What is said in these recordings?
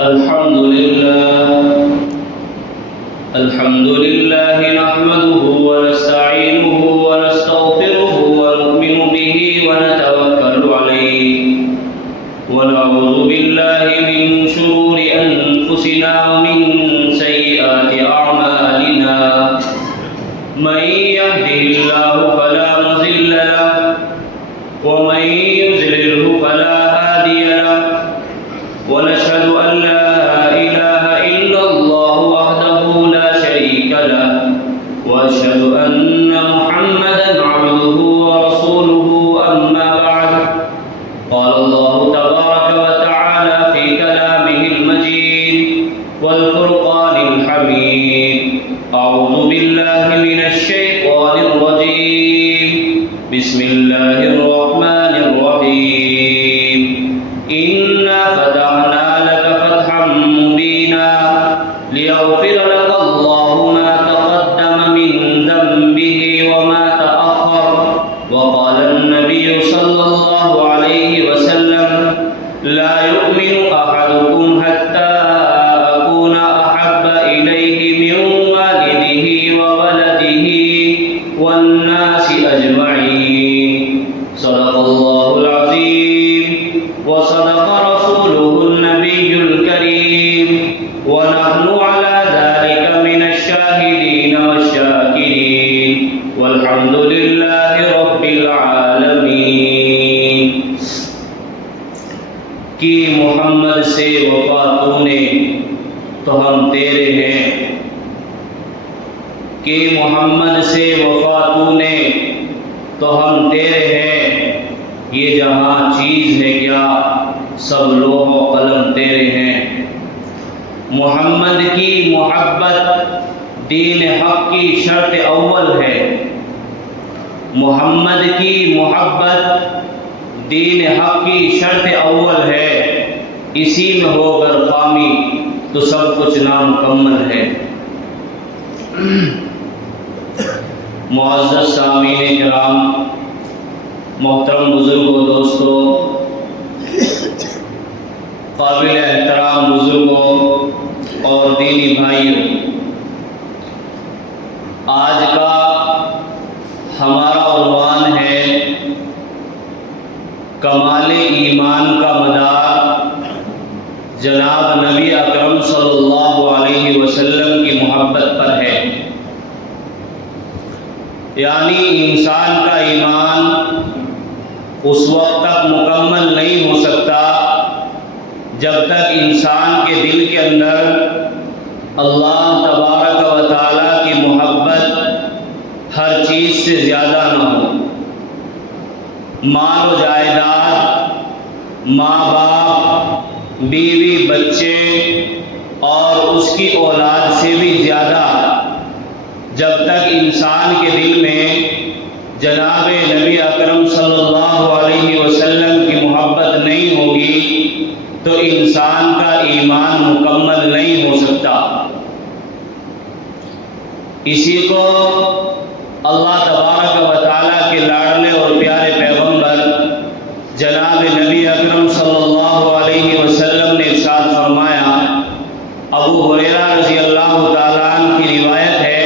الحمد لله نحمده ونستعينه ونستغفره ونؤمن به ونتوكل عليه ونعوذ بالله من شرور أنفسنا ومن سيئات أعمالنا من يهده الله فلا مضل له ومن يضلله فلا هادي له ونشهد أن لا إله إلا الله وحده لا شريك له وأشهد أن محمدا عبده ورسوله أما بعد قال الله تبارك وتعالى في كلامه المجيد والفرقان الحميد أعوذ بالله من الشيطان الرجيم بسم الله الرحمن الرحيم إنا فتحنا لك فتحا مبينا ليغفر لك الله ما تقدم من ذنبه وما تأخر وقال النبي صلى الله عليه وسلم لا يؤمن أحدكم حتى أكون أحب إليه من والده وولده والناس أجمعين صدق الله العظيم وصدق رسوله النبي الكريم ونحن على ذلك من الشاهدين والشاكرين والحمد لله رب العالمين کہ محمد سے وفا تو نے تو ہم تیرے ہیں، کہ محمد سے وفا تو نے تو ہم تیرے ہیں، یہ جہاں چیز ہے کیا سب لوح و قلم تیرے ہیں۔ محمد کی محبت دین حق کی شرط اول ہے، محمد کی محبت دین حق کی شرط اول ہے، اسی میں ہو گر خامی تو سب کچھ نامکمل ہے۔ معزز سامعین کرام، محترم بزرگوں، دوستوں، قابل احترام بزرگوں اور دینی بھائیوں، آج کا ہمارا عنوان ہے کمال ایمان کا مدار جناب نبی اکرم صلی اللہ علیہ وسلم کی محبت پر ہے، یعنی انسان کا ایمان اس وقت تک مکمل نہیں ہو سکتا جب تک انسان کے دل کے اندر اللہ تبارک و تعالیٰ کی محبت ہر چیز سے زیادہ نہ ہو۔ مال و جائیداد، ماں باپ، بیوی، بچے اور اس کی اولاد سے بھی زیادہ جب تک انسان کے دل میں جناب نبی اکرم صلی اللہ علیہ وسلم کی محبت نہیں ہوگی تو انسان کا ایمان مکمل نہیں ہو سکتا۔ اسی کو اللہ تبارک و تعالیٰ کے لاڈلے اور پیارے پیغمبر جناب نبی اکرم صلی اللہ علیہ وسلم نے ارشاد فرمایا۔ ابو ہریرہ رضی اللہ تعالیٰ عنہ کی روایت ہے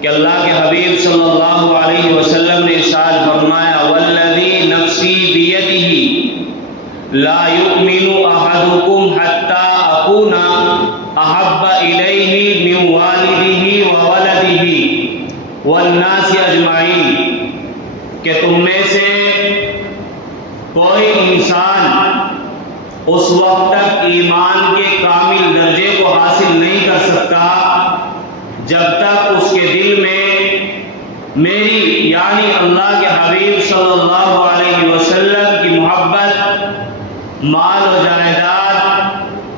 کہ اللہ کے حبیب صلی اللہ علیہ وسلم نے ارشاد فرمایا، والذی نفسی بیدہ لا یؤمن احدکم حتی اکون احب الیہ من والدہ وولدہ والناس اجمعین، کہ تم میں سے کوئی انسان اس وقت تک ایمان کے کامل درجے کو حاصل نہیں کر سکتا جب تک اس کے دل میں میری یعنی اللہ کے حبیب صلی اللہ علیہ وسلم کی محبت مال و جائیداد،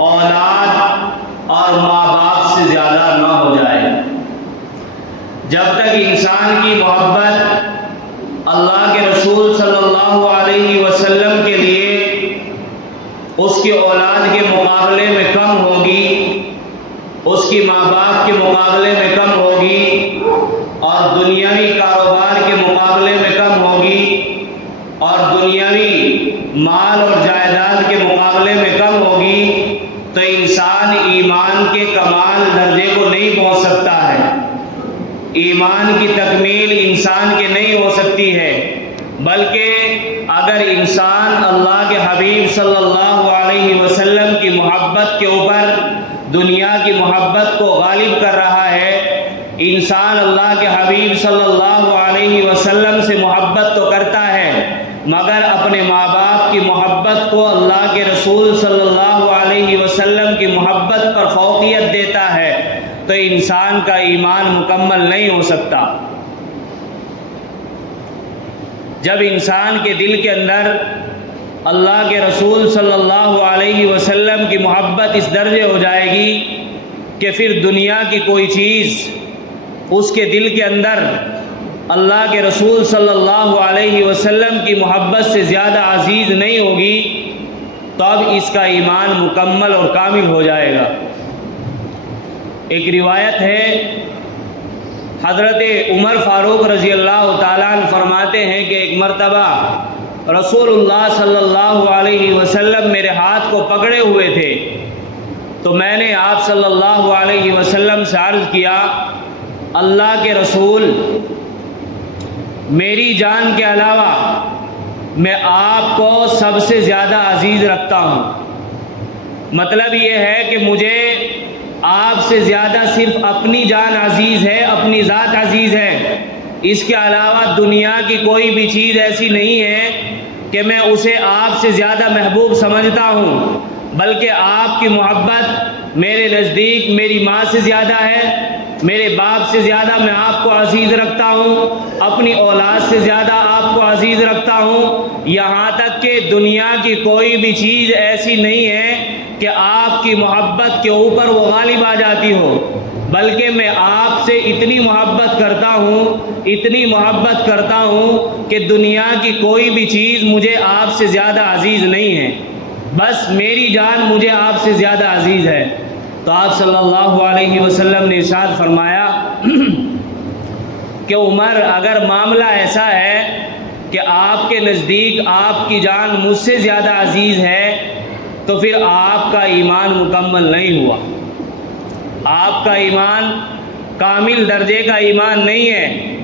اولاد اور ماں باپ سے زیادہ نہ ہو جائے۔ جب تک انسان کی محبت اللہ کے رسول صلی اللہ علیہ وسلم کے لیے اس کی اولاد کے مقابلے میں کم ہوگی، اس کی ماں باپ کے مقابلے میں کم ہوگی اور دنیاوی کاروبار کے مقابلے میں کم ہوگی اور دنیاوی مال اور جائیداد کے مقابلے میں کم ہوگی، تو انسان ایمان کے کمال درجے کو نہیں پہنچ سکتا ہے، ایمان کی تکمیل انسان کے نہیں ہو سکتی ہے، بلکہ اگر انسان اللہ کے حبیب صلی اللہ علیہ وسلم کی محبت کے اوپر دنیا کی محبت کو غالب کر رہا ہے، انسان اللہ کے حبیب صلی اللہ علیہ وسلم سے محبت تو کرتا ہے مگر اپنے ماں باپ کی محبت کو اللہ کے رسول صلی اللہ علیہ وسلم کی محبت پر فوقیت دیتا ہے، تو انسان کا ایمان مکمل نہیں ہو سکتا۔ جب انسان کے دل کے اندر اللہ کے رسول صلی اللہ علیہ وسلم کی محبت اس درجے ہو جائے گی کہ پھر دنیا کی کوئی چیز اس کے دل کے اندر اللہ کے رسول صلی اللہ علیہ وسلم کی محبت سے زیادہ عزیز نہیں ہوگی، تو اب اس کا ایمان مکمل اور کامل ہو جائے گا۔ ایک روایت ہے، حضرت عمر فاروق رضی اللہ تعالیٰ عنہ فرماتے ہیں کہ ایک مرتبہ رسول اللہ صلی اللہ علیہ وسلم میرے ہاتھ کو پکڑے ہوئے تھے، تو میں نے آپ صلی اللہ علیہ وسلم سے عرض کیا، اللہ کے رسول، میری جان کے علاوہ میں آپ کو سب سے زیادہ عزیز رکھتا ہوں۔ مطلب یہ ہے کہ مجھے آپ سے زیادہ صرف اپنی جان عزیز ہے، اپنی ذات عزیز ہے، اس کے علاوہ دنیا کی کوئی بھی چیز ایسی نہیں ہے کہ میں اسے آپ سے زیادہ محبوب سمجھتا ہوں، بلکہ آپ کی محبت میرے نزدیک میری ماں سے زیادہ ہے، میرے باپ سے زیادہ میں آپ کو عزیز رکھتا ہوں، اپنی اولاد سے زیادہ آپ کو عزیز رکھتا ہوں، یہاں تک کہ دنیا کی کوئی بھی چیز ایسی نہیں ہے کہ آپ کی محبت کے اوپر وہ غالب آ جاتی ہو، بلکہ میں آپ سے اتنی محبت کرتا ہوں، اتنی محبت کرتا ہوں کہ دنیا کی کوئی بھی چیز مجھے آپ سے زیادہ عزیز نہیں ہے، بس میری جان مجھے آپ سے زیادہ عزیز ہے۔ تو آپ صلی اللہ علیہ وسلم نے ارشاد فرمایا کہ عمر، اگر معاملہ ایسا ہے کہ آپ کے نزدیک آپ کی جان مجھ سے زیادہ عزیز ہے، تو پھر آپ کا ایمان مکمل نہیں ہوا، آپ کا ایمان کامل درجے کا ایمان نہیں ہے،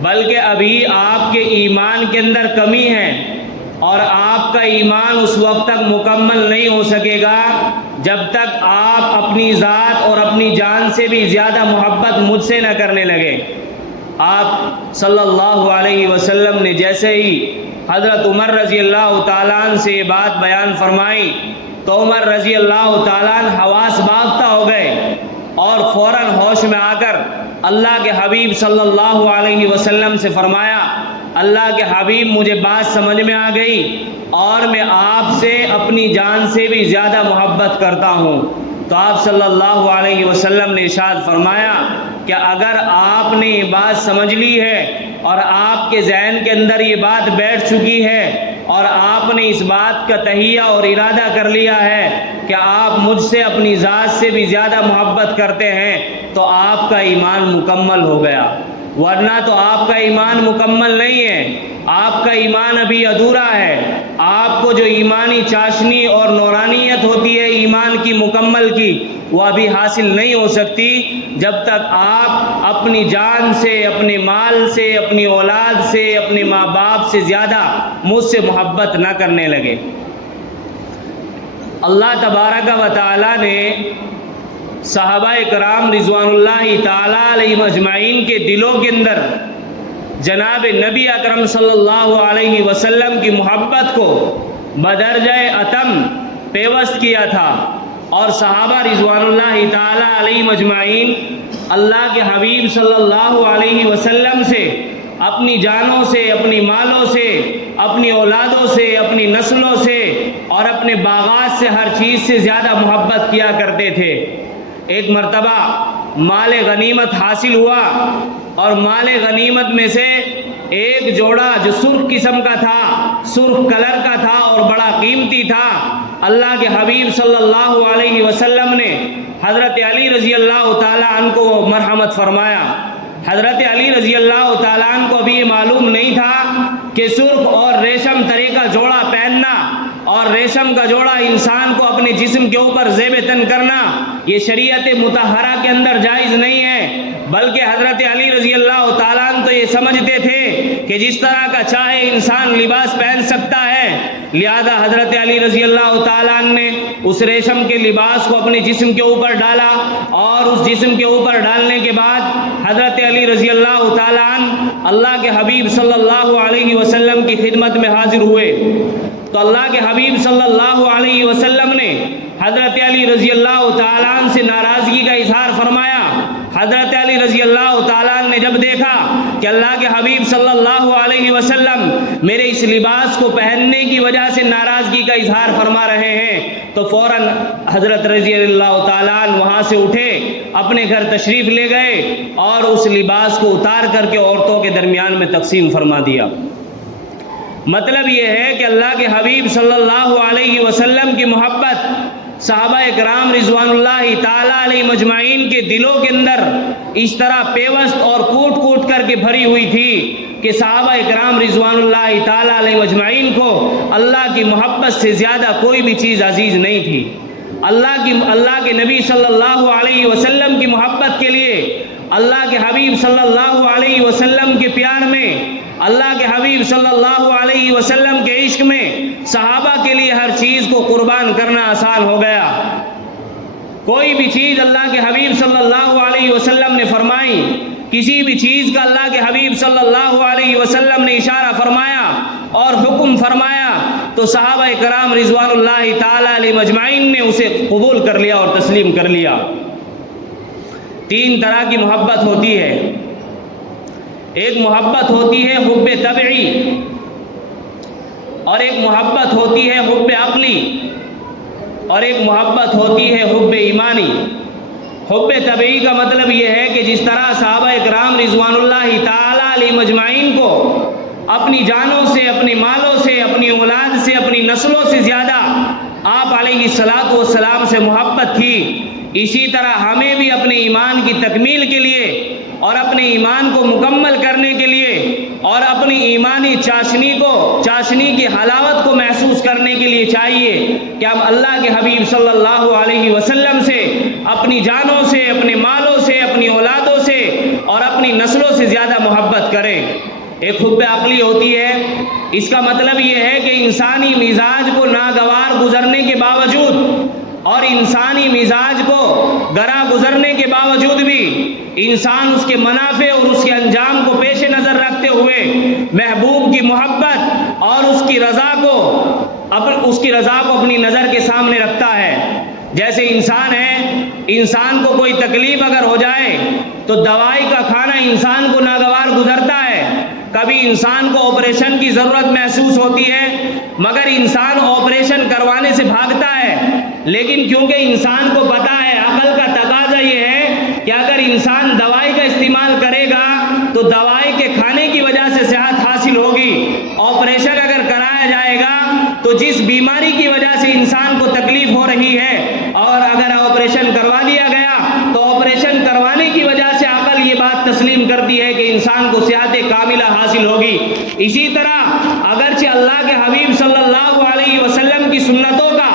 بلکہ ابھی آپ کے ایمان کے اندر کمی ہے، اور آپ کا ایمان اس وقت تک مکمل نہیں ہو سکے گا جب تک آپ اپنی ذات اور اپنی جان سے بھی زیادہ محبت مجھ سے نہ کرنے لگے۔ آپ صلی اللہ علیہ وسلم نے جیسے ہی حضرت عمر رضی اللہ تعالیٰ عنہ سے یہ بات بیان فرمائی تو عمر رضی اللہ تعالیٰ عنہ حواس باختہ ہو گئے اور فوراً ہوش میں آ کر اللہ کے حبیب صلی اللہ علیہ وسلم سے فرمایا، اللہ کے حبیب مجھے بات سمجھ میں آ گئی اور میں آپ سے اپنی جان سے بھی زیادہ محبت کرتا ہوں۔ تو آپ صلی اللہ علیہ وسلم نے ارشاد فرمایا کہ اگر آپ نے یہ بات سمجھ لی ہے اور آپ کے ذہن کے اندر یہ بات بیٹھ چکی ہے اور آپ نے اس بات کا تہیہ اور ارادہ کر لیا ہے کہ آپ مجھ سے اپنی ذات سے بھی زیادہ محبت کرتے ہیں، تو آپ کا ایمان مکمل ہو گیا، ورنہ تو آپ کا ایمان مکمل نہیں ہے، آپ کا ایمان ابھی ادھورا ہے۔ آپ کو جو ایمانی چاشنی اور نورانیت ہوتی ہے ایمان کی مکمل کی، وہ ابھی حاصل نہیں ہو سکتی جب تک آپ اپنی جان سے، اپنے مال سے، اپنی اولاد سے، اپنے ماں باپ سے زیادہ مجھ سے محبت نہ کرنے لگے۔ اللہ تبارک و تعالیٰ نے صحابہ کرام رضوان اللہ تعالیٰ علیہم اجمعین کے دلوں کے اندر جناب نبی اکرم صلی اللہ علیہ وسلم کی محبت کو بدرجہ اتم پیوست کیا تھا، اور صحابہ رضوان اللہ تعالیٰ علیہم اجمعین اللہ کے حبیب صلی اللہ علیہ وسلم سے اپنی جانوں سے، اپنی مالوں سے، اپنی اولادوں سے، اپنی نسلوں سے اور اپنے باغات سے، ہر چیز سے زیادہ محبت کیا کرتے تھے۔ ایک مرتبہ مال غنیمت حاصل ہوا اور مال غنیمت میں سے ایک جوڑا جو سرخ قسم کا تھا، سرخ کلر کا تھا اور بڑا قیمتی تھا، اللہ کے حبیب صلی اللہ علیہ وسلم نے حضرت علی رضی اللہ تعالیٰ عنہ کو مرحمت فرمایا۔ حضرت علی رضی اللہ تعالیٰ عنہ کو بھی یہ معلوم نہیں تھا کہ سرخ اور ریشم طرح کا جوڑا پہننا اور ریشم کا جوڑا انسان کو اپنے جسم کے اوپر زیب تن کرنا یہ شریعت مطہرہ کے اندر جائز نہیں ہے، بلکہ حضرت علی رضی اللہ تعالیٰ عنہ تو یہ سمجھتے تھے کہ جس طرح کا چاہے انسان لباس پہن سکتا ہے، لہذا حضرت علی رضی اللہ تعالیٰ عنہ نے اس ریشم کے لباس کو اپنے جسم کے اوپر ڈالا، اور اس جسم کے اوپر ڈالنے کے بعد حضرت علی رضی اللہ تعالیٰ عنہ اللہ کے حبیب صلی اللہ علیہ وسلم کی خدمت میں حاضر ہوئے، تو اللہ کے حبیب صلی اللہ علیہ وسلم نے حضرت علی رضی اللہ تعالیٰ عنہ سے ناراضگی کا اظہار فرمایا۔ حضرت علی رضی اللہ تعالیٰ عنہ نے جب دیکھا کہ اللہ کے حبیب صلی اللہ علیہ وسلم میرے اس لباس کو پہننے کی وجہ سے ناراضگی کا اظہار فرما رہے ہیں، تو فوراً حضرت رضی اللہ تعالیٰ عنہ وہاں سے اٹھے، اپنے گھر تشریف لے گئے اور اس لباس کو اتار کر کے عورتوں کے درمیان میں تقسیم فرما دیا۔ مطلب یہ ہے کہ اللہ کے حبیب صلی اللہ علیہ وسلم کی محبت صحابہ اکرام رضوان اللہ تعالیٰ علیہ مجمعین کے دلوں کے اندر اس طرح پیوست اور کوٹ کوٹ کر کے بھری ہوئی تھی کہ صحابہ اکرام رضوان اللہ تعالیٰ علیہ مجمعین کو اللہ کی محبت سے زیادہ کوئی بھی چیز عزیز نہیں تھی۔ اللہ کے نبی صلی اللہ علیہ وسلم کی محبت کے لیے، اللہ کے حبیب صلی اللہ علیہ وسلم کے پیار میں، اللہ کے حبیب صلی اللہ علیہ وسلم کے عشق میں صحابہ کے لیے ہر چیز کو قربان کرنا آسان ہو گیا۔ کوئی بھی چیز اللہ کے حبیب صلی اللہ علیہ وسلم نے فرمائی، کسی بھی چیز کا اللہ کے حبیب صلی اللہ علیہ وسلم نے اشارہ فرمایا اور حکم فرمایا تو صحابہ کرام رضوان اللہ تعالیٰ علیہ مجمعین نے اسے قبول کر لیا اور تسلیم کر لیا۔ تین طرح کی محبت ہوتی ہے، ایک محبت ہوتی ہے حب طبعی، اور ایک محبت ہوتی ہے حب عقلی، اور ایک محبت ہوتی ہے حب ایمانی۔ حب طبعی کا مطلب یہ ہے کہ جس طرح صحابہ اکرام رضوان اللہ تعالیٰ علیہ مجمعین کو اپنی جانوں سے، اپنی مالوں سے، اپنی اولاد سے، اپنی نسلوں سے زیادہ آپ علیہ الصلاۃ والسلام سے محبت تھی، اسی طرح ہمیں بھی اپنے ایمان کی تکمیل کے لیے اور اپنے ایمان کو مکمل کرنے کے لیے اور اپنی ایمانی چاشنی کی حلاوت کو محسوس کرنے کے لیے چاہیے کہ ہم اللہ کے حبیب صلی اللہ علیہ وسلم سے اپنی جانوں سے، اپنے مالوں سے، اپنی اولادوں سے اور اپنی نسلوں سے زیادہ محبت کریں۔ ایک حب عقلی ہوتی ہے، اس کا مطلب یہ ہے کہ انسانی مزاج کو ناگوار گزرنے کے باوجود اور انسانی مزاج کو گرا گزرنے کے باوجود بھی انسان اس کے منافع اور اس کے انجام کو پیش نظر رکھتے ہوئے محبوب کی محبت اور اس کی رضا کو اپنی نظر کے سامنے رکھتا ہے۔ جیسے انسان ہے، انسان کو کوئی تکلیف اگر ہو جائے تو دوائی کا کھانا انسان کو ناگوار گزرتا ہے، کبھی انسان کو آپریشن کی ضرورت محسوس ہوتی ہے مگر انسان آپریشن کروانے سے بھاگتا ہے، لیکن کیونکہ انسان کو پتہ ہے، عقل کا تقاضا یہ ہے کہ اگر انسان دوائی کا استعمال کرے گا تو دوائی کے کھانے کی وجہ سے صحت حاصل ہوگی، آپریشن اگر کرایا جائے گا تو جس بیماری کی وجہ سے انسان کو تکلیف ہو رہی ہے اور اگر آپریشن کروا دیا گیا تو آپریشن کروانے کی وجہ سے عقل یہ بات تسلیم کرتی ہے کہ انسان کو صحت کاملہ حاصل ہوگی۔ اسی طرح اگرچہ اللہ کے حبیب صلی اللہ علیہ وسلم کی سنتوں کا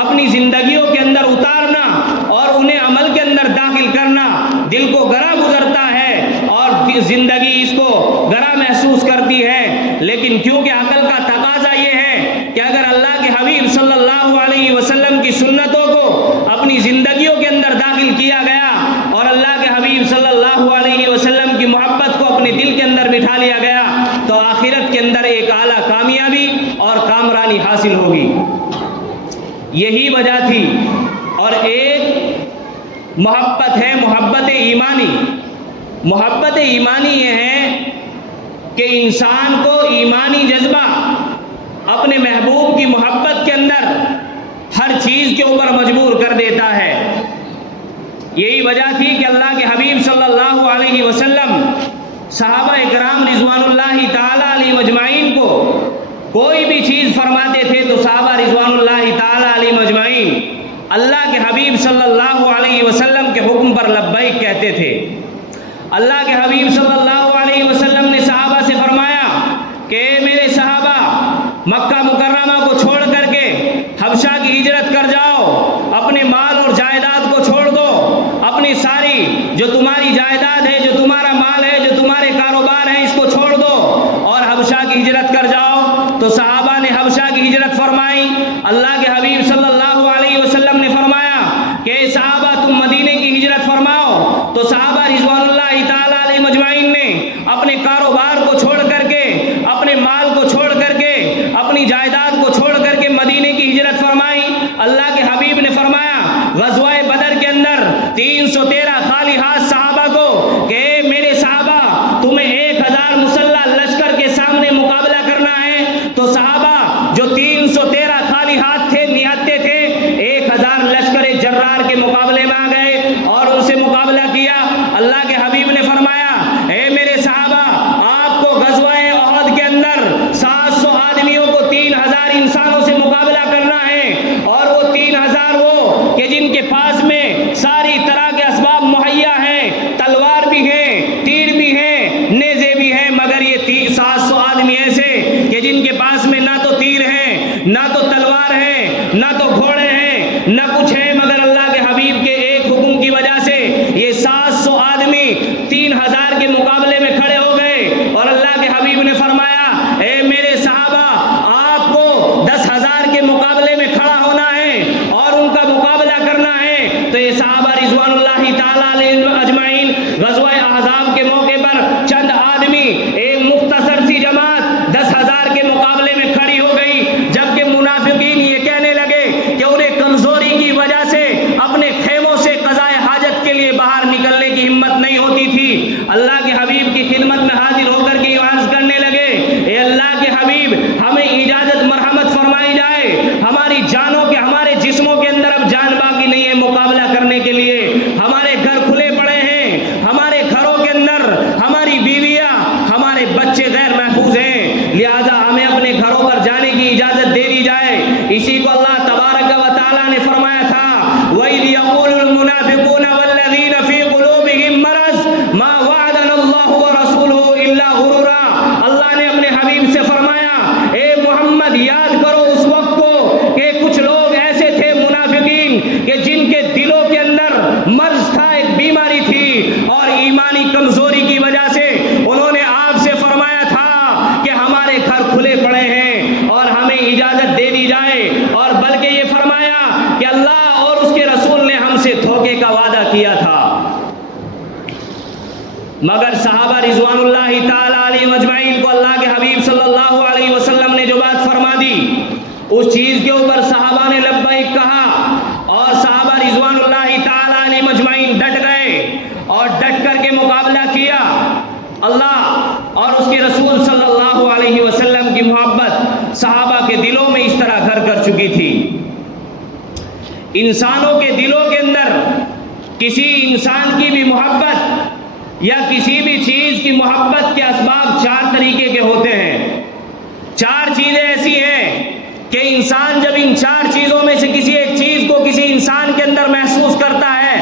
اپنی زندگیوں کے اندر اتارنا اور انہیں عمل کے اندر داخل کرنا دل کو گرا گزرتا ہے اور زندگی اس کو گرا محسوس کرتی ہے، لیکن کیونکہ عقل کا تقاضا یہ ہے کہ اگر اللہ کے حبیب صلی اللہ علیہ وسلم کی سنتوں کو اپنی زندگیوں کے اندر داخل کیا گیا اور اللہ کے حبیب صلی اللہ علیہ وسلم کی محبت کو اپنے دل کے اندر بٹھا لیا گیا تو آخرت کے اندر ایک اعلیٰ کامیابی اور کامرانی حاصل ہوگی۔ یہی وجہ تھی۔ اور ایک محبت ہے محبت ایمانی۔ محبت ایمانی یہ ہے کہ انسان کو ایمانی جذبہ اپنے محبوب کی محبت کے اندر ہر چیز کے اوپر مجبور کر دیتا ہے۔ یہی وجہ تھی کہ اللہ کے حبیب صلی اللہ علیہ وسلم صحابہ اکرام رضوان اللہ تعالیٰ علیہ مجمعین کو کوئی بھی چیز فرماتے تھے تو صحابہ رضوان اللہ تعالیٰ علیہ مجمعین اللہ کے حبیب صلی اللہ علیہ وسلم کے حکم پر لبیک کہتے تھے۔ اللہ کے حبیب صلی اللہ علیہ وسلم نے صحابہ سے فرمایا کہ میرے صحابہ، مکہ مکرمہ کو چھوڑ کر کے اللہ کے حبیب صلی اللہ علیہ وسلم نے فرمایا کہ صحابہ تم مدینے کی ہجرت فرماؤ، تو صحابہ رضوان اللہ تعالیٰ علیہ مجمعین نے اپنے کاروبار کو چھوڑ کر کے، اپنے مال کو چھوڑ کر کے، اپنی جائیداد کو چھوڑ کر کے مدینے کی ہجرت فرمائی۔ اللہ کے حبیب نے فرمایا غزوہ بدر کے اندر 313 خالی ہاتھ صحابہ کو کہ میرے صحابہ تمہیں 1000 مسلح لشکر کے سامنے مقابلہ کرنا ہے، تو صحابہ جو 313 خالی ہاتھ تھے، نہتے تھے، 1000 لشکر جرار کے مقابلے میں آ گئے اور ان سے مقابلہ کیا۔ اللہ کے حبیب نے فرمایا اے میرے صحابہ، آپ کو غزوہ احد کے اندر 700 آدمیوں کو 3000 انسانوں سے مقابلہ کرنا ہے، اور وہ 3000 وہ کہ جن کے پاس میں ساری طرح کے اسباب مہیا ہیں، تلوار بھی ہیں، تیر بھی ہیں، نیزے بھی ہیں، مگر یہ 700 آدمی ایسے کہ جن کے پاس میں نہ تو تیر ہیں، نہ تو تلوار ہے، نہ تو گھوڑے ہیں، نہ کچھ ہے، مگر اللہ کے حبیب کے ایک حکم کی وجہ سے یہ 700 آدمی 3000 کے مقابلے میں کھڑے ہو گئے، اور اللہ کے حبیب نے فرمایا اے میرے صحابہ، آپ کو 10,000 کے مقابلے میں کھڑا ہونا ہے اور ان کا مقابلہ کرنا ہے۔ تو یہ صحابہ رضوان اللہ تعالیٰ علیہ اجمعین غزوہ احزاب کے موقع پر چند آدمی، ایک مختصر سی جماعت 10,000 کے مقابلے میں کھڑی ہو گئی، جبکہ منافقین یہ کہنے لگے کہ انہیں کمزوری کی وجہ سے اپنے خیموں سے قضائے حاجت کے لیے باہر نکلنے کی ہمت نہیں ہوتی تھی۔ اللہ کے حبیب کی خدمت میں حاضر ہو کر کے عرض کرنے لگے اے اللہ کے حبیب، ہمیں اجازت مرحمت فرمائی جائے، ہماری جانوں کے، ہمارے جسموں کے اندر اب جان باقی نہیں ہے مقابلہ کرنے کے لیے، ہمارے گھر کھلے پڑے ہیں، ہمارے گھروں کے اندر ہماری بیویاں، ہمارے بچے غیر محفوظ ہیں، لہذا ہمیں اپنے گھروں پر جانے کی اجازت دے دی جائے۔ اسی کو اللہ تبارک و تعالیٰ نے فرمایا تھا وَإِذْ يَقُولُ الْمُنَافِقُونَ وَالَّذِينَ فِي قُلُوبِهِم مَّرَضٌ مَّا وَعَدَنَا اللَّهُ وَرَسُولُهُ إِلَّا غُرُورًا۔ اللہ نے اپنے حبیب سے فرمایا اے محمد، یاد کرو اس وقت کو کہ کچھ لوگ ایسے تھے منافقین کہ جن کے دلوں کے اندر مرض تھا، ایک بیماری تھی، اور ایمانی کمزوری کی وجہ سے انہوں نے آپ سے فرمایا تھا کہ ہمارے گھر کھلے پڑے ہیں اور ہمیں اجازت دے دی جائے، اور بلکہ یہ فرمایا کہ اللہ اور اس کے رسول نے ہم سے دھوکے کا وعدہ کیا تھا۔ مگر صحابہ رضوان اللہ تعالیٰ علیہ مجمعین کو اللہ کے حبیب صلی اللہ علیہ وسلم نے جو بات فرما دی، اس چیز کے اوپر صحابہ نے لبیک کہا، اور صحابہ رضوان اللہ تعالیٰ علیہ مجمعین ڈٹ گئے اور ڈٹ کر کے مقابلہ کیا۔ اللہ اور اس کے رسول صلی اللہ علیہ وسلم کی محبت صحابہ کے دلوں میں اس طرح گھر کر چکی تھی۔ انسانوں کے دلوں کے اندر کسی انسان کی بھی محبت یا کسی بھی چیز کی محبت کے اسباب 4 طریقے کے ہوتے ہیں۔ 4 چیزیں ایسی ہیں کہ انسان جب ان 4 چیزوں میں سے کسی ایک چیز کو کسی انسان کے اندر محسوس کرتا ہے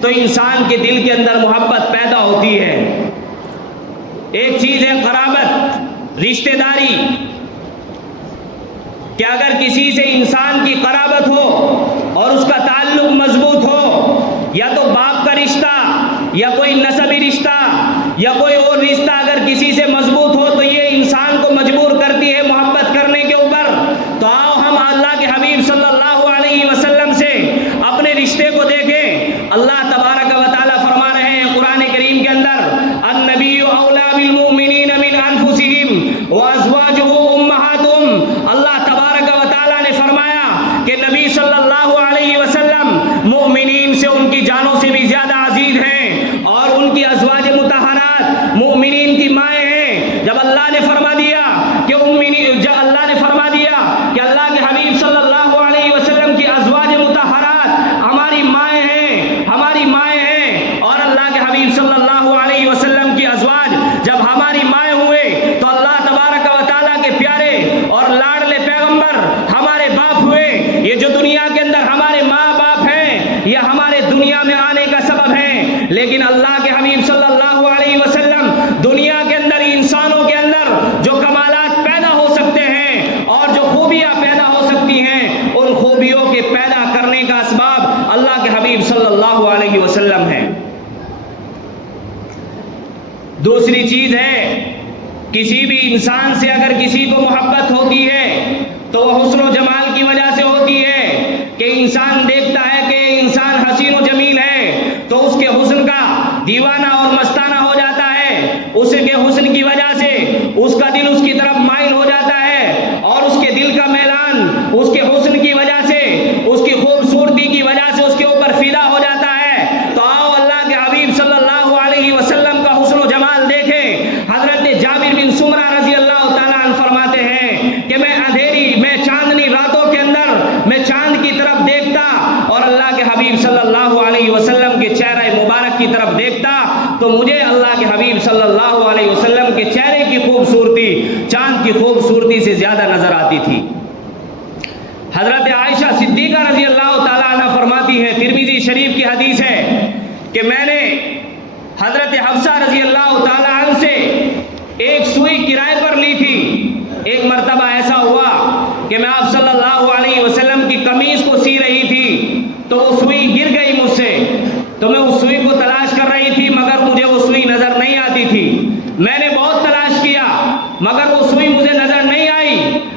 تو انسان کے دل کے اندر محبت پیدا ہوتی ہے۔ ایک چیز ہے قرابت، رشتہ داری، کہ اگر کسی سے انسان کی قرابت ہو اور اس کا تعلق مضبوط ہو، یا تو باپ کا رشتہ یا کوئی نسبی رشتہ یا کوئی اور رشتہ اگر کسی سے مضبوط ہو تو یہ انسان کو مجبور کرتی ہے محبت کرنے کے اوپر۔ تو آؤ ہم اللہ کے حبیب صلی اللہ علیہ وسلم سے اپنے رشتے کو دیکھیں۔ اللہ تبارک و تعالیٰ فرما رہے ہیں قرآن کریم کے اندر النبی اولیٰ بالمؤمنین من انفسہم وازواجہ امہاتہم۔ اللہ تبارک و تعالیٰ نے فرمایا کہ نبی صلی اللہ علیہ وسلم مؤمنین سے ان کی جانوں سے بھی زیادہ عزیز ہیں، اور ان کی ازواج مطہرات مؤمنین کی مائیں ہیں۔ جب اللہ نے فرما دیا کہ اللہ کے حبیب صلی اللہ علیہ وسلم کی ازواج مطہرات ہماری مائیں ہیں، اور اللہ کے حبیب صلی اللہ علیہ وسلم کی ازواج جب ہماری مائیں ہوئے تو اللہ تبارک و تعالیٰ کے پیارے اور لاڈلے پیغمبر ہمارے باپ ہوئے۔ یہ جو دنیا کے اندر ہمارے ماں باپ ہیں یہ ہمارے دنیا میں آنے کا سبب ہیں، لیکن اللہ کے حبیب صلی اللہ علیہ وسلم دنیا کے اندر انسانوں کے اندر جو کمالات پیدا ہو سکتے ہیں اور جو خوبیاں پیدا ہو سکتی ہیں، ان خوبیوں کے پیدا کرنے کا اسباب اللہ کے حبیب صلی اللہ علیہ وسلم ہے۔ دوسری چیز ہے کسی بھی انسان سے اگر کسی کو محبت ہوتی ہے تو وہ حسن و جمال کی وجہ سے انسان دیکھتا ہے کہ انسان حسین و جمیل ہے تو اس کے حسن کا دیوانہ اور مستانہ ہو جاتا ہے، اس کے حسن کی وجہ سے اس کا دل اس کی طرف مائل ہو جاتا ہے، اور اس کے دل کا میلان اس کے حسن کی وجہ سے، اس کی خوبصورتی کی وجہ سے اس کے اوپر فدا ہو جاتا ہے۔ تو آؤ اللہ کے حبیب صلی اللہ علیہ وسلم کا حسن و جمال دیکھیں۔ حضرت جابر بن سمرہ رضی اللہ تعالیٰ عنہ فرماتے ہیں کہ میں چاندنی راتوں کے اندر میں چاند کی طرف دیکھتا اور اللہ کے حبیب صلی اللہ علیہ وسلم کے چہرہ مبارک کی طرف دیکھتا تو مجھے اللہ کے حبیب صلی اللہ علیہ وسلم کے چہرے کی خوبصورتی چاند کی خوبصورتی سے زیادہ نظر آتی تھی۔ حضرت عائشہ صدیقہ رضی اللہ تعالیٰ عنہ فرماتی ہے، ترمذی شریف کی حدیث ہے کہ میں نے حضرت حفصہ رضی اللہ تعالیٰ عنہ سے ایک سوئی کرائے پر لی تھی۔ ایک مرتبہ ایسا ہوا کہ میں آپ صلی اللہ علیہ وسلم کی قمیض کو سی رہی تھی تو وہ سوئی گر گئی مجھ سے، تو میں اس سوئی کو تلاش کر رہی تھی مگر مجھے وہ سوئی نظر نہیں آتی تھی۔ میں نے بہت تلاش کیا مگر وہ سوئی مجھے نظر نہیں آئی،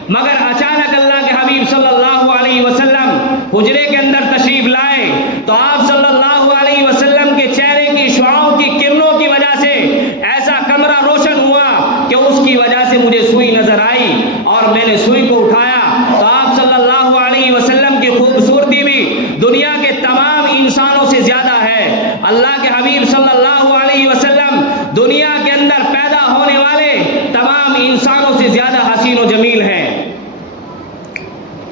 مگر اچانک اللہ کے حبیب صلی اللہ علیہ وسلم حجرے کے اندر تشریف لائے تو آپ صلی اللہ علیہ وسلم کے چہرے کی شعاعوں کی کرنوں کی وجہ سے ایسا کمرہ روشن ہوا کہ اس کی وجہ سے مجھے سوئی نظر آئی، اور میں نے سوئی کو اٹھایا تو آپ صلی اللہ علیہ وسلم کی خوبصورتی بھی دنیا کے تمام انسانوں سے زیادہ ہے۔ اللہ کے حبیب صلی اللہ علیہ وسلم دنیا کے اندر پیدا ہونے والے تمام انسانوں سے زیادہ حسین و جمیل ہیں۔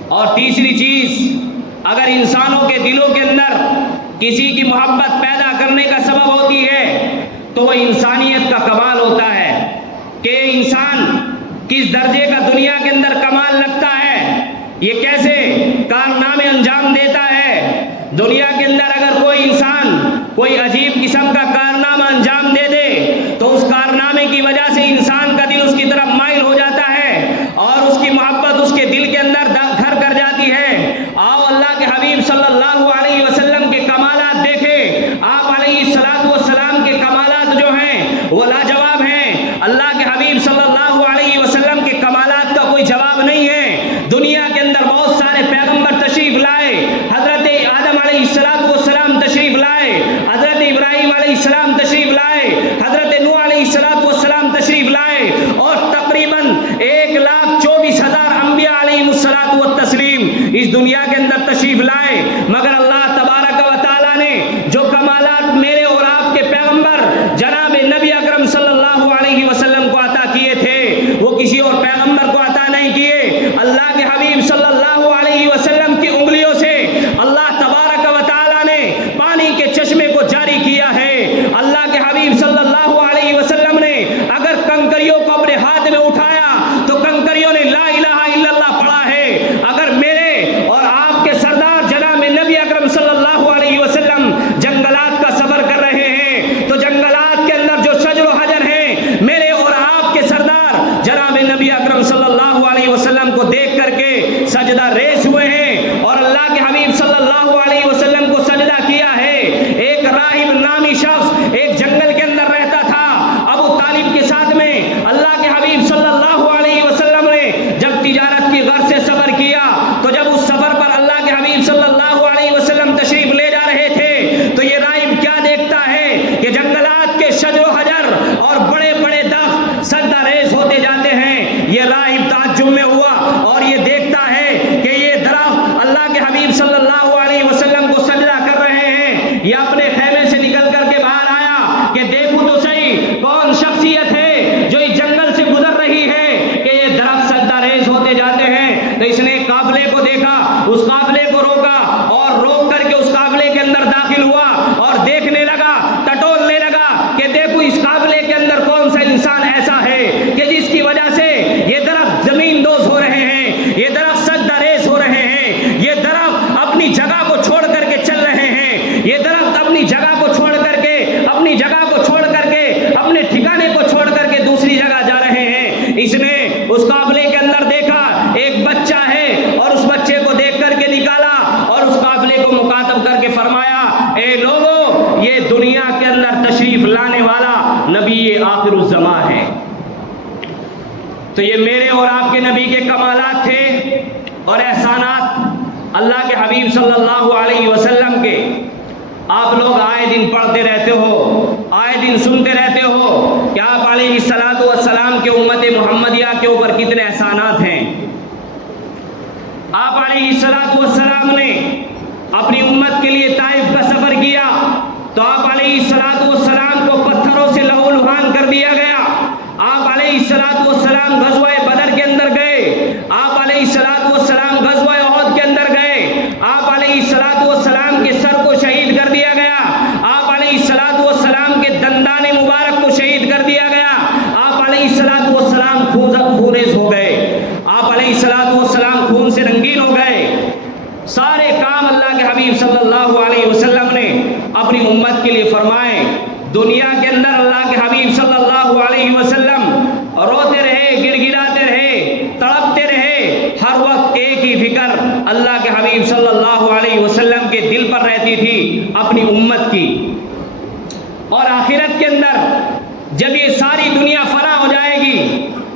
اور تیسری چیز، اگر انسانوں کے دلوں کے اندر کسی کی محبت پیدا کرنے کا سبب ہوتی ہے تو وہ انسانیت کا کمال ہوتا ہے کہ انسان کس درجے کا دنیا کے اندر کمال لگتا ہے، یہ کیسے کارنامے انجام دیتا ہے۔ دنیا کے اندر اگر کوئی انسان کوئی عجیب قسم کا کارنامہ انجام دے دے تو اس کارنامے کی وجہ سے انسان کا دل اس کی طرف مائل ہو جاتا ہے اور اس کی محبت اس کے دل کے اندر گھر کر جاتی ہے۔ آؤ اللہ کے حبیب صلی اللہ علیہ وسلم کے کمالات دیکھیں۔ آپ علیہ الصلوۃ والسلام کے کمالات جو ہیں وہ لاجواب ہیں۔ اللہ کے حبیب صلی اللہ علیہ وسلم کے کمالات کا کوئی جواب نہیں ہے۔ دنیا کے اندر بہت سارے پیغمبر تشریف لائے، حضرت آدم علیہ الصلوۃ والسلام تشریف لائے، حضرت ابراہیم علیہ السلام تشریف لائے، حضرت نوح علیہ الصلوۃ والسلام تشریف لائے، اور تقریباً 1,24,000 انبیاء علیہ الصلوۃ والتسلیم اس دنیا کے اندر تشریف لائے، مگر اللہ تبارک و تعالیٰ نے جو کمالات میرے اور آپ کے پیغمبر جناب نبی اکرم صلی اللہ علیہ وسلم کو عطا کیے تھے وہ کسی اور پیغمبر کو عطا نہیں کیے۔ اللہ کے حبیب صلی اللہ علیہ وسلم کی انگلیوں سے اللہ تبارک و تعالیٰ نے پانی کے چشمے کو جاری کیا ہے۔ اللہ کے حبیب صلی اللہ علیہ وسلم نے اگر کنکریوں کو اپنے ہاتھ میں اٹھایا تو کنکریوں نے لا الہ الا اللہ پڑھا ہے۔ اگر میرے اور آپ کے سردار جناب نبی اکرم صلی اللہ علیہ وسلم جنگلات کا سفر کر رہے ہیں تو جنگلات کے اندر جو شجر و حجر ہیں میرے اور آپ کے سردار جناب نبی اکرم صلی اللہ علیہ وسلم کو دیکھ کر کے سجدہ ریز ہوئے ہیں اور اللہ کے حبیب صلی اللہ علیہ وسلم کو سجدہ کیا ہے۔ ایک راہب نامی شخص ایک جنگل کے اندر رہتا تھا، ابو طالب کے ساتھ میں اللہ کے حبیب صلی اللہ علیہ وسلم نے جب تجارت کی غرض سے سفر کیا تو جب اس سفر پر اللہ کے حبیب صلی اللہ علیہ وسلم تشریف لے جا رہے تھے تو یہ راہب کیا دیکھتا ہے کہ جنگلات کے شجر و حجر اور بڑے بڑے درخت سجدہ ریز ہوتے جاتے ہیں۔ یہ راہب تعجب میں ہوا اور یہ دیکھتا ہے کہ یہ درخت اللہ کے حبیب صلی اللہ علیہ وسلم کو سجدہ کر رہے ہیں۔ یہ اپنے خیمے سے نکل کر کے باہر آیا کہ دیکھو تو صحیح کون شخصیت ہے جو اس جنگل سے گزر رہی ہے کہ یہ درخت سجدہ ریز ہوتے جاتے ہیں۔ تو اس نے قافلے کو دیکھا، اس قافلے کو روکا اور روک کر کے اس قافلے کے اندر داخل ہوا اور دیکھنے لگا، ٹٹولنے لگا کہ دیکھو اس قافلے کے اندر کون سا انسان ایسا ہے کہ جس کی وجہ سے یہ درخت زمین دوز ہو رہے ہیں، یہ درخت سجدہ ریز ہو رہے ہیں، یہ درخت اپنی جگہ کو چھوڑ کر کے چل رہے ہیں، یہ درخت اپنی جگہ کو چھوڑ کر کے اپنی جگہ کو چھوڑ کر کے اپنے ٹھکانے کو چھوڑ کر کے دوسری جگہ جا رہے ہیں۔ اس نے اس قافلے کے اندر دیکھا ایک بچہ ہے اور اس بچے کو دیکھ کر کے نکالا اور اس قافلے کو مخاطب کر کے فرمایا، اے لوگو یہ دنیا کے اندر تشریف لانے والا نبی آخر الزمان ہے۔ تو یہ میرے اور آپ کے نبی کے کمالات تھے اور احسانات۔ اللہ کے حبیب صلی اللہ علیہ وسلم کے آپ لوگ آئے دن پڑھتے رہتے ہو، آئے دن سنتے رہتے ہو کہ آپ علیہ الصلوۃ والسلام کے امت محمدیہ کے اوپر کتنے احسانات ہیں۔ آپ علیہ الصلوۃ والسلام نے اپنی امت کے لیے طائف کا سفر کیا تو آپ علیہ الصلوۃ والسلام کو پتھروں سے لہو لہان کر دیا گیا۔ آپ علیہ الصلوۃ والسلام غزوہ بدر کے اندر گئے، آپ علیہ الصلوۃ والسلام غزوہ احد کے اندر گئے، آپ علیہ الصلوۃ والسلام کے سر کو شہید کر دیا گیا، آپ علیہ الصلوۃ والسلام کے دندان مبارک کو شہید کر دیا گیا، آپ علیہ الصلوۃ والسلام خونریز ہو گئے، آپ علیہ الصلوۃ والسلام خون سے رنگین ہو گئے۔ سارے کام اللہ کے حبیب صلی اللہ علیہ وسلم نے اپنی امت کے لیے فرمائے۔ دنیا کے اندر اللہ کے حبیب صلی اللہ علیہ وسلم روتے رہے، گڑ گڑاتے رہے، تڑپتے رہے، ہر وقت ایک ہی فکر اللہ کے حبیب صلی اللہ علیہ وسلم کے دل پر رہتی تھی، اپنی امت کی۔ اور آخرت کے اندر جب یہ ساری دنیا فنا ہو جائے گی،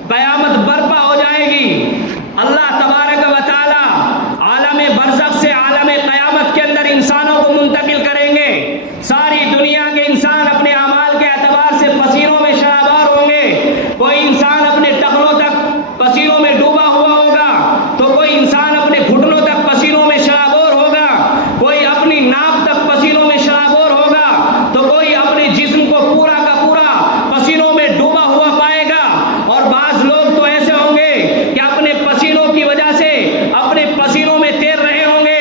قیامت برپا ہو جائے گی، اللہ تبارک و تعالی عالم برزخ سے عالم قیامت کے اندر انسانوں کو منتقل کریں گے۔ ساری دنیا کے انسان اپنے اعمال کے اعتبار سے پسینوں میں شرابور ہوں گے۔ کوئی انسان اپنے ٹخنوں تک پسینوں میں ڈوبا ہوا ہوگا، تو کوئی انسان اپنے گھٹنوں تک پسینوں میں شرابور ہوگا، کوئی اپنی ناک تک پسینوں میں شرابور ہوگا، تو کوئی اپنے جسم کو پورا کا پورا پسینوں میں ڈوبا ہوا پائے گا۔ اور بعض لوگ تو ایسے ہوں گے کہ اپنے پسینوں کی وجہ سے اپنے پسینوں میں تیر رہے ہوں گے۔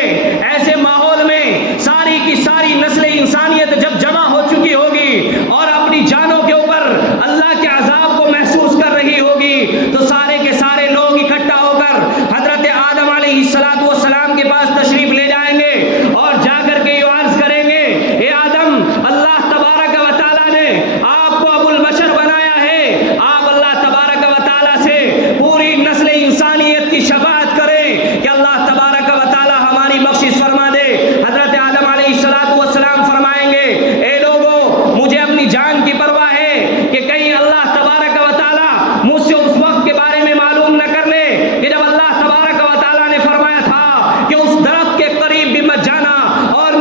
ایسے ماحول میں ساری کی ساری نسل انسانیت جب جمع ہو چکی ہوگی اور اپنی جانوں کے اوپر اللہ کے عذاب کو محسوس کر رہی ہوگی، تو سارے کے سارے لوگ اکٹھا ہو کر حضرت آدم علیہ الصلوۃ والسلام کے پاس تشریف لے جائیں گے اور جا کر کے یہ عرض کریں گے، اے آدم، اللہ تبارک و تعالیٰ نے آپ کو ابو البشر بنایا ہے، آپ اللہ تبارک و تعالیٰ سے پوری نسل انسانیت کی شفاعت کریں کہ اللہ تبارک و تعالیٰ ہماری بخشش فرما دے۔ حضرت آدم علیہ الصلوۃ والسلام فرمائیں گے، اے لوگو، مجھے اپنی جان کی پرواہ ہے کہ کہیں اللہ تبارک و تعالیٰ مجھ سے اس وقت کے بارے میں معلوم نہ کر لے کہ جب اللہ تبارک و تعالیٰ نے فرمایا تھا کہ اس درخت کے قریب بھی مت جانا اور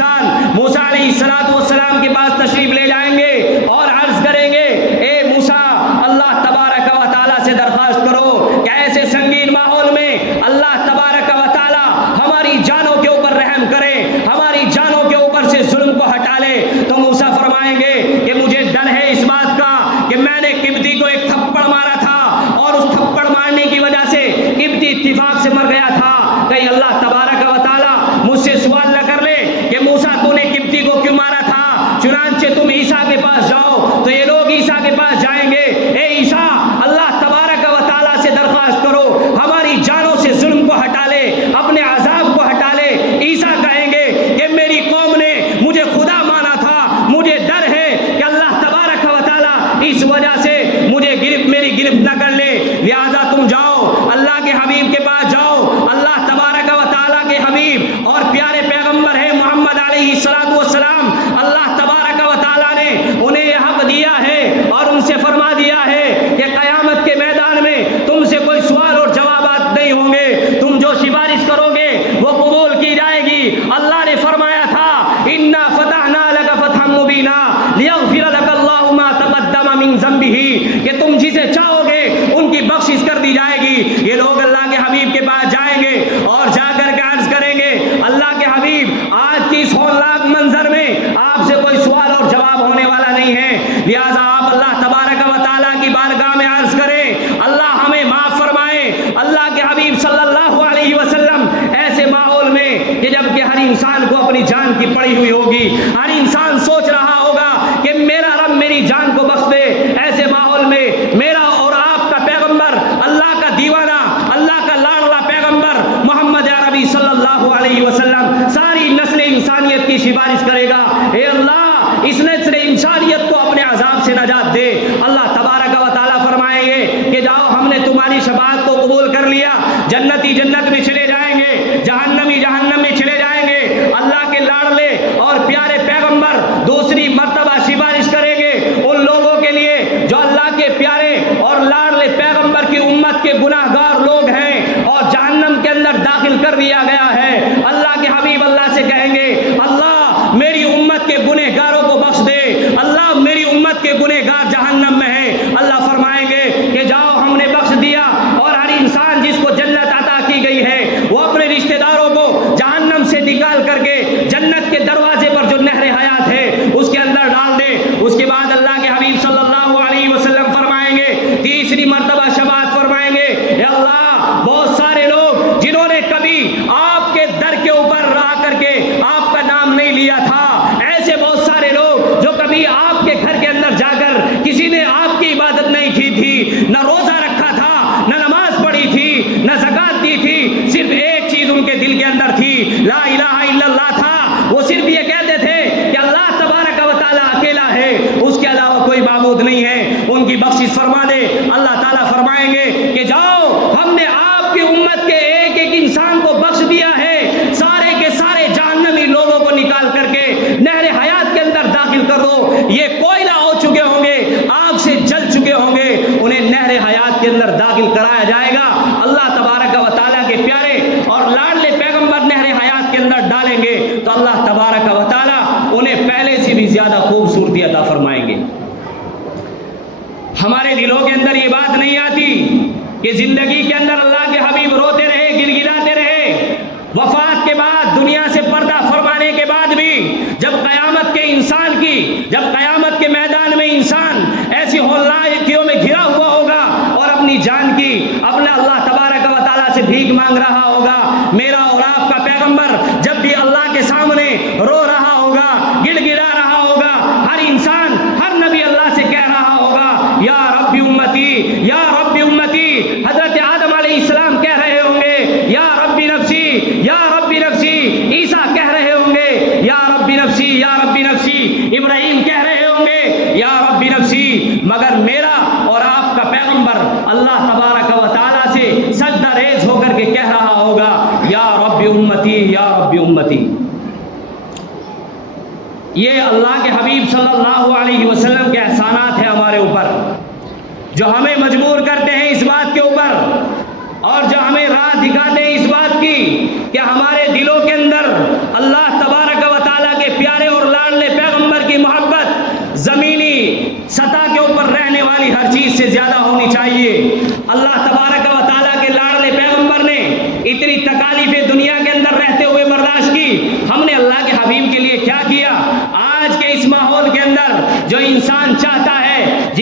انسان موسیٰ علیہ السلام کے پاس تشریف لے جائیں گے اور عرض کریں گے اے موسیٰ اللہ تبارک و تعالیٰ سے درخواست کرو کہ ایسے سنگین ماحول میں اللہ تبارک و تعالیٰ ہماری جانوں کے اوپر رحم کرے، ہماری جانوں کے اوپر سے ظلم کو ہٹا لے۔ تو موسیٰ فرمائیں گے کہ مجھے ڈر ہے اس بات کا کہ میں نے قبطی کو ایک تھپڑ مارا تھا اور اس تھپڑ مارنے کی وجہ سے قبطی اتفاق سے مر گیا تھا، کہیں اللہ تبارک و تعالیٰ مجھ سے سوال نہ کر لے کہ موسیٰ تو نے قبطی کو کیوں مارا تھا، چنانچہ تم عیسیٰ کے پاس جاؤ۔ تو یہ لوگ عیسیٰ کے پاس جائیں گے، اے عیسیٰ اللہ تبارک و تعالیٰ سے درخواست کرو ہماری جانوں سے ظلم کو ہٹا لے، اپنے عذاب کو ہٹا لے۔ عیسیٰ کہیں گے کہ میری قوم نے مجھے خدا مانا تھا، مجھے ڈر ہے کہ اللہ تبارک و تعالیٰ اس وجہ سے مجھے میری گرفت نہ کر لے، لہذا تم جاؤ اللہ کے حبیب کے پاس جاؤ۔ اللہ تبارک و تعالیٰ کے حبیب اور پیارے پیغمبر ہے محمد علیہ السلام، اللہ تبارک و تعالیٰ نے انہیں یہ حق دیا ہے اور ان سے فرما دیا ہے کہ قیامت کے میدان میں تم سے کوئی سوال اور جوابات نہیں ہوں گے، تم جو سفارش کرو گے وہ قبول کی جائے گی۔ اللہ نے فرمایا تھا انا فتحنا لک فتحا مبینا لیغفر لک اللہ ما تقدم من ذنبہ، کہ تم جسے چاہو گے ان کی بخشش کر دی جائے گی۔ یہ لوگ اللہ کے حبیب کے پاس جائیں گے اور جا کر کے عرض کریں گے اللہ کے حبیب آج کی اس ہولناک منظر میں آپ سے کوئی سوال اور جواب ہونے والا نہیں ہے، لہٰذا آپ اللہ تبارک و تعالیٰ کی بارگاہ میں عرض کریں اللہ ہمیں معاف فرمائے۔ اللہ کے حبیب صلی اللہ علیہ وسلم ایسے ماحول میں کہ جب کہ ہر انسان کو اپنی جان کی پڑی ہوئی ہوگی، ہر انسان سوچ رہا ہوگا کہ میرا رب میری جان کو بخش دے، ایسے ماحول میں میرا اور آپ کا پیغمبر، اللہ کا دیوانہ، اللہ کا لاڈلا پیغمبر محمد عربی صلی اللہ علیہ وسلم ساری نسل انسانیت کی سفارش کرے گا، اے اللہ اس نسل انسانیت کو اپنے عذاب سے نجات دے۔ اللہ تبارک و تعالیٰ فرمائیں گے کہ جاؤ ہم نے تمہاری شفاعت کو قبول کر لیا، جنتی جنت میں چلے جائیں گے، جہنمی جہنم میں چلے جائیں گے۔ اللہ کے لاڈلے اور پیارے پیغمبر دوسری مرتبہ سفارش کریں گے ان لوگوں کے لیے جو اللہ کے پیارے اور لاڈلے پیغمبر کی امت کے گناہ گار لوگ ہیں اور جہنم کے اندر داخل کر دیا گیا ہے۔ اللہ کے حبیب اللہ سے کہیں گے اللہ میری امت کے گنہ گاروں کو بخش دے، اللہ میری امت کے گنہ گار جہنم میں ہیں۔ اللہ فرمائیں گے کہ جاؤ ہم نے بخش دیا، اور ہر انسان جس کو جنت عطا کی گئی ہے وہ اپنے رشتہ داروں کو جہنم سے نکال کر کے جنت کے دروازے پر جو نہر حیات ہے اس کے اندر ڈال دے۔ اس کے بعد اللہ کے حبیب صلی اللہ علیہ وسلم فرمائیں گے، تیسری مرتبہ شفاعت فرمائیں گے، اے اللہ بہت سارے لوگ جنہوں نے کبھی آپ کے در کے اوپر رہ کر کے آپ کا نام نہیں لیا تھا، ایسے بہت سارے لوگ جو کبھی آپ کے گھر کے اندر جا کر کسی نے آپ کی عبادت نہیں کی تھی، نہ روزہ رکھا تھا، نہ نماز پڑھی تھی، نہ زکات دی تھی، صرف ایک چیز ان کے دل کے اندر تھی، لا الہ الا اللہ تھا۔ وہ صرف یہ کہتے تھے کہ اللہ تبارک و تعالیٰ اکیلا ہے، اس کے علاوہ کوئی معبود نہیں ہے، ان کی بخشش فرما دے۔ اللہ تعالیٰ فرمائیں گے کہ جاؤ ہم نے آپ کی امت کے ایک ایک انسان کو بخش دیا ہے، سارے کے سارے جہنمی لوگوں کو نکال کر کے نہر حیات کے اندر داخل کر دو۔ یہ کوئلہ ہو چکے ہوں گے، آگ سے جل چکے ہوں گے، انہیں نہر حیات کے اندر داخل کرایا جائے گا۔ اللہ تبارک و تعالیٰ کے پیارے اور لاڈلے پیغمبر نہر حیات کے اندر ڈالیں گے تو اللہ تبارک و تعالیٰ انہیں پہلے سے بھی زیادہ خوبصورتی عطا فرمائیں گے۔ ہمارے دلوں کے اندر یہ بات نہیں آتی کہ زندگی کے اندر اللہ کے حبیب روتے رہے، گڑگڑاتے رہے، وفات کے بعد دنیا سے پردہ فرمانے کے بعد بھی جب قیامت کے میدان میں انسان ایسی ہولناکیوں میں گھرا ہوا ہوگا اور اپنی جان کی اپنا اللہ تبارک و تعالیٰ سے بھیک مانگ رہا ہوگا، میرا اور آپ کا پیغمبر جب بھی اللہ کے سامنے رو رہا ہوگا، گڑ گڑا رہا ہوگا، ہر انسان ہر نبی اللہ سے کہہ رہا ہوگا یا رب امتی یا رب امتی۔ حضرت آدم علیہ السلام کہہ رہے ہوں گے یا رب نفسی یا رب نفسی، عیسیٰ کہہ رہے ہوں گے یا رب نفسی یا رب نفسی، ابراہیم کہہ رہے ہوں گے یا رب نفسی، مگر میرا اور آپ کا پیغمبر اللہ تبارک و تعالیٰ سے سجدہ ریز ہو کر کے کہہ رہا ہوگا یا رب امتی یا رب امتی۔ یہ اللہ کے حبیب صلی اللہ علیہ وسلم کے احسانات ہیں ہمارے اوپر، جو ہمیں مجبور کرتے ہیں اس بات کے اوپر اور جو ہمیں راہ دکھاتے ہیں اس بات کی کہ ہمارے دلوں کے اندر اللہ تبارک و تعالیٰ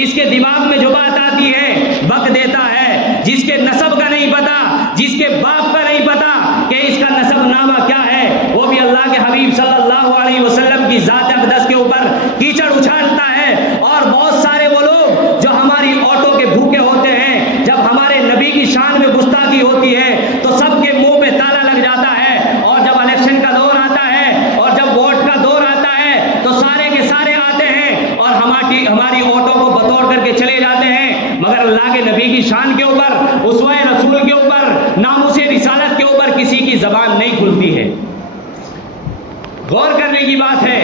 جس کے دماغ میں جو بات آتی ہے بک دیتا ہے، جس کے نسب کا نہیں پتا، جس کے باپ کا نہیں پتا کہ اس کا نسب نامہ کیا ہے، وہ بھی اللہ کے حبیب صلی اللہ علیہ وسلم کی ذات اقدس کے اوپر کیچڑ اچھالتا ہے۔ اور بہت سارے وہ لوگ جو ہماری آٹو کے بھوکے ہوتے ہیں، جب ہمارے نبی کی شان میں گستاخی ہوتی ہے تو سب کے منہ پہ تالا لگ جاتا ہے، اور جب الیکشن کا دور آتا ہے اور جب ووٹ کا دور آتا ہے تو سارے کے سارے آتے ہیں اور ہماری آٹو کو بطور کر کے چلے جاتے ہیں، مگر اللہ کے نبی کی شان کے اوپر، اسوہ رسول کے اوپر، ناموس رسالت کے اوپر کسی کی زبان نہیں کھلتی ہے۔ غور کرنے کی بات ہے،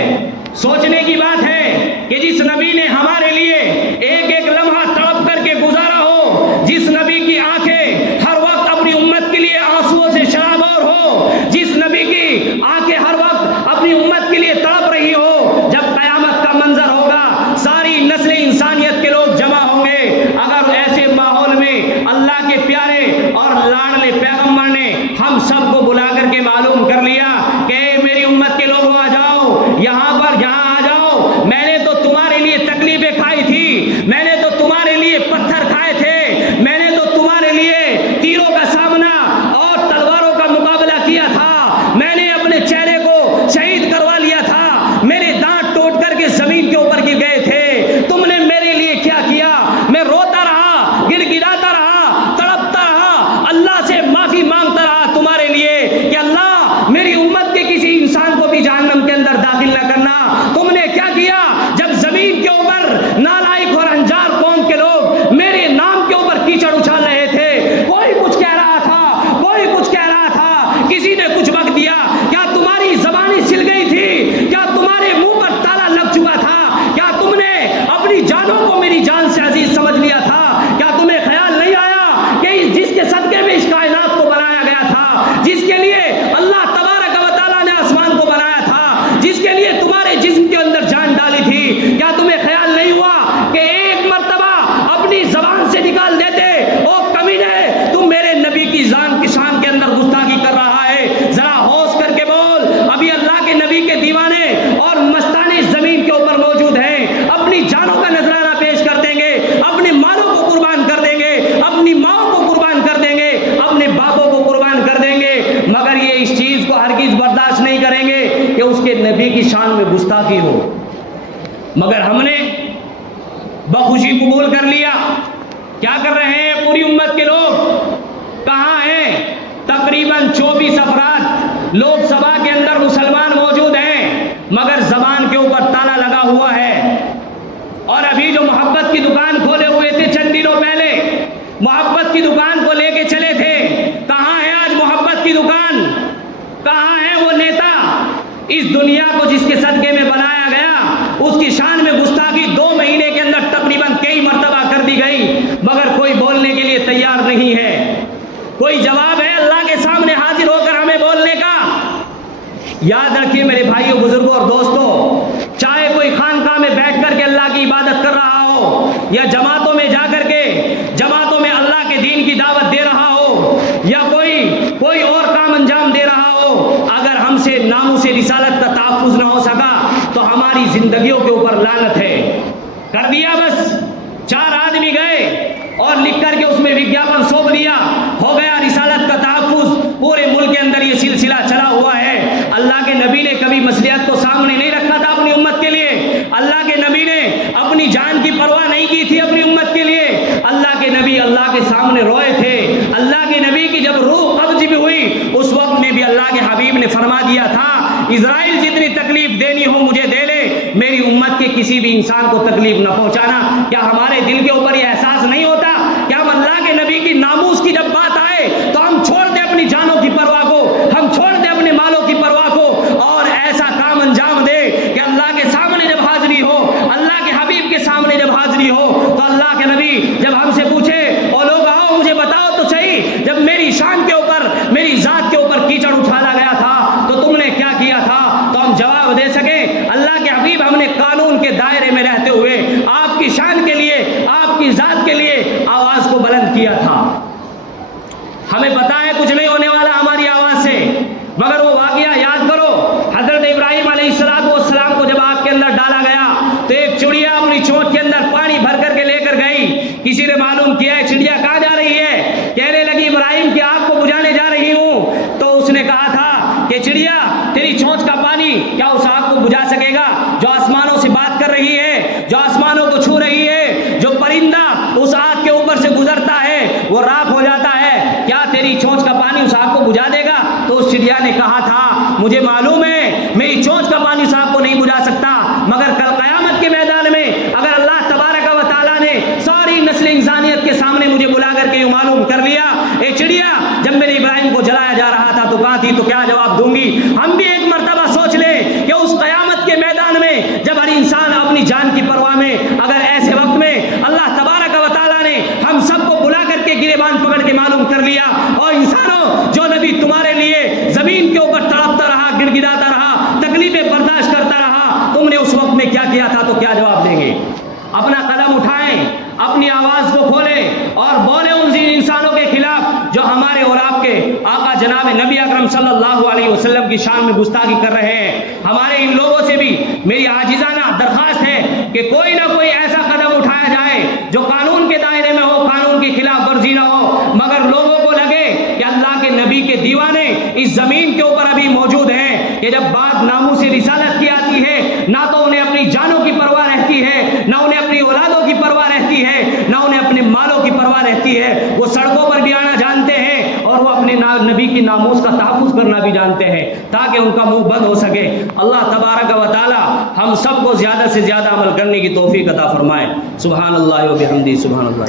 سوچنے کی بات ہے کہ جس نبی نے ہمارے لیے ایک ایک لمحہ تڑپ کر کے گزارا ہو، جس نبی کی آنکھیں ہر وقت اپنی امت کے لیے آنسوؤں سے شرابور ہو، جس نبی کی آنکھیں ہر وقت اپنی امت کے لیے تڑپ رہی ہو، جب قیامت کا منظر ہوگا ساری نسل انسانیت کے لوگ جمع ہوں گے۔ اگر ایسے ماحول میں اللہ کے پیارے اور لاڈلے پیغمبر نے ہم سب کو بلا کر کے معلوم کر لیا کہ میری امت کے لوگ آ جاؤ، یہاں پر جہاں آ جاؤ، میں نے تو تمہارے لیے تکلیفیں کھائی تھی، میں نے تو تمہارے لیے پتھر کھائے تھے، میں نے تو تمہارے لیے تیروں کا سامنا اور تلواروں کا مقابلہ کیا تھا، میں نے اپنے چہرے کو شہید کروا لیا تھا، میرے دانت ٹوٹ کر کے زمین کے اوپر گر گئے تھے، تم نے میرے لیے کیا کیا؟ میں روتا رہا، گڑ گڑاتا رہا، تڑپتا رہا، اللہ سے معافی مانگتا رہا تمہارے لیے کہ اللہ میری امت کے کسی انسان کو بھی جہنم کے اندر داخل نہ کرنا۔ تم نے کیا کیا؟ جب زمین کے اوپر نالائق اور انجار قوم کے لوگ میرے نام کے اوپر کیچڑ اچھال رہے تھے، کوئی کچھ کہہ رہا تھا، کوئی کچھ کہہ رہا تھا، کسی نے کچھ بک دیا، کیا تمہاری زبانیں سل گئی تھی؟ کیا تمہارے منہ پر تالا لگ چکا تھا؟ کیا تم نے اپنی جانوں کو میری جان سے عزیز سمجھ لیا تھا؟ کیا تمہیں خیال نہیں آیا کہ جس کے صدقے میں اس کائنات کو بنایا گیا تھا، جس کے لیے اللہ تبارک و تعالیٰ نے آسمان کو بنایا تھا، جس کے لیے تمہارے جسم کے اندر جان ڈالی تھی، کیا تمہیں خیال نہیں ہوا کہ ایک مرتبہ اپنی زبان سے نکال دیتے، او کمینے تم میرے نبی کی جان کی شان کے اندر گستاخی کر رہا ہے، ذرا ہوش کر کے بول۔ ابھی اللہ کے نبی کے دیوانے اور مستانے زمین کے اوپر موجود ہیں، اپنی جانوں کا نذرانہ پیش کر دیں گے، اپنے مالوں کو قربان کر دیں گے، اپنی ماؤں کو قربان کر دیں گے، اپنے باپوں کو قربان کر دیں گے، مگر یہ اس چیز کو ہرگز برداشت نہیں کریں گے کہ اس کے نبی کی شان میں گستاخی ہو۔ مگر ہم نے بخوشی قبول کر لیا۔ کیا کر رہے ہیں پوری امت کے لوگ؟ کہاں ہیں؟ تقریباً 24 افراد لوک سبھا کے اندر مسلمان موجود ہیں، مگر زبان کے اوپر تالا لگا ہوا ہے۔ اور ابھی جو محبت کی دکان کھولے ہوئے تھے چند دنوں پہلے، محبت کی دکان کو لے کے چلے تھے، کہاں ہے آج محبت کی دکان؟ کہاں ہے وہ نیتا؟ اس دنیا کو جس کے صدقے میں بنایا گیا اس کی شان میں گستاخی 2 مہینے کے اندر تقریباً کئی مرتبہ کر دی گئی، مگر کوئی بولنے کے لیے تیار نہیں ہے، کوئی جواب ہے اللہ کے سامنے حاضر ہو کر ہمیں بولنے کا؟ یاد رکھیے میرے بھائیوں، بزرگوں اور دوستوں، چاہے کوئی خانقاہ میں بیٹھ کر کے اللہ کی عبادت کر رہا ہو یا جماعتوں میں جا کر کے جماعتوں میں اللہ کے دین کی دعوت دے رہا ہو یا کوئی اور کام انجام دے رہا ہو، اگر ہم سے ناموس رسالت کا تحفظ نہ ہو سکا تو ہماری زندگیوں کے اوپر لعنت ہے۔ کر دیا بس، 4 آدمی گئے اور لکھ کر کے اس میں وگیاپن سونپ دیا، ہو گیا رسالت کا تحفظ، پورے ملک کے اندر یہ سلسلہ چلا ہوا ہے۔ اللہ کے نبی نے کبھی مصلحت کو سامنے نہیں رکھا تھا اپنی امت کے لیے، اللہ کے نبی نے اپنی جان کی پرواہ نہیں کی تھی اپنی امت کے لیے، اللہ کے نبی اللہ کے سامنے روئے تھے۔ اللہ کے نبی کی جب روح قبض بھی ہوئی اس وقت میں بھی اللہ کے حبیب نے فرما دیا تھا، اسرائیل جتنی تکلیف دینی ہو مجھے دے لے، میری امت کے کسی بھی انسان کو تکلیف نہ پہنچانا۔ کیا ہمارے دل کے اوپر یہ احساس نہیں ہوتا کہ ہم اللہ کے نبی کی ناموس کی جب بات آئے تو ہم چھوڑ دیں اپنی جانوں کی پرواہ کو، ہم چھوڑ دیں اپنے مالوں کی پرواہ کو اور ایسا کام انجام دے کہ اللہ کے سامنے جب حاضری ہو، اللہ کے حبیب کے سامنے جب حاضری ہو تو اللہ کے نبی جب ہم سے پوچھے اور لوگ آؤ مجھے بتاؤ تو صحیح، جب میری شان کے اوپر میری ذات کے اوپر کیچڑ اچھالا گیا تھا تو تم نے کیا کیا تھا، تو ہم جواب دے سکیں اللہ کے حبیب ہم نے قانون کے دائرے میں رہتے ہوئے آپ کی شان کے لیے، آپ کی ذات کے لیے آواز کو بلند کیا تھا۔ کہا کہ چڑیا تیری چونچ کا پانی کیا اس آگ کو بجھا سکے گا جو آسمانوں سے بات کر رہی ہے، جو آسمانوں کو چھو رہی ہے، جو پرندہ اس آگ کے اوپر سے گزرتا ہے وہ راکھ ہو جاتا ہے، کیا تیری چونچ کا پانی اس آگ کو بجھا دے گا؟ تو اس چڑیا نے کہا تھا مجھے معلوم ہے میری چونچ کا پانی اس آگ کو نہیں بجھا سکتا، مگر کل قیامت کے میدان میں اگر اللہ تبارک و تعالیٰ نے ساری نسل انسانیت کے سامنے مجھے بلا کر کے معلوم کر لیا اے چڑیا جب میرے ابراہیم کو جلایا جا رہا تھا تو کہاں تھی، تو کیا جواب دوں گی؟ ہم بھی ایک مرتبہ سوچ لیں کہ اس قیامت کے میدان میں جب ہر انسان اپنی جان کی پرواہ میں اگر ایسے وقت میں اللہ تبارک و تعالیٰ نے ہم سب کو بلا کر کے گریبان پکڑ کے معلوم کر لیا اور انسانوں جو نبی تمہارے لیے زمین کے اوپر تڑپتا رہا، گڑ گڑاتا رہا، تکلیفیں برداشت کرتا رہا، تم نے اس وقت میں کیا کیا تھا، تو کیا جواب دیں گے؟ اپنا قدم اٹھائیں، اپنی آواز کو کھولیں اور بولیں ان انسانوں کے خلاف جو ہمارے اور آپ کے آقا جناب نبی اکرم صلی اللہ علیہ وسلم کی شان میں گستاخی کر رہے ہیں۔ ہمارے ان لوگوں سے بھی میری عاجزانہ درخواست ہے کہ کوئی نہ کوئی ایسا قدم اٹھایا جائے جو قانون کے دائرے میں ہو، قانون کی خلاف ورزی نہ ہو، مگر لوگوں کو لگے کہ اللہ کے نبی کے دیوانے اس زمین کے اوپر ابھی موجود ہیں کہ جب بات ناموس رسالت کی آتی ہے نہ تو انہیں اپنی جانوں کی پرواہ رہتی ہے، نہ انہیں اپنی اولادوں کی پرواہ رہتی ہے، نہ انہیں اپنے مالوں کی پرواہ رہتی ہے، وہ سڑکوں پر بھی آنا جانتے ہیں اور وہ اپنے نبی کی ناموس کا تحفظ کرنا بھی جانتے ہیں تاکہ ان کا منہ بند ہو سکے۔ اللہ تبارک و تعالی ہم سب کو زیادہ سے زیادہ عمل کرنے کی توفیق عطا فرمائے۔ سبحان اللہ و بحمدہ، سبحان اللہ۔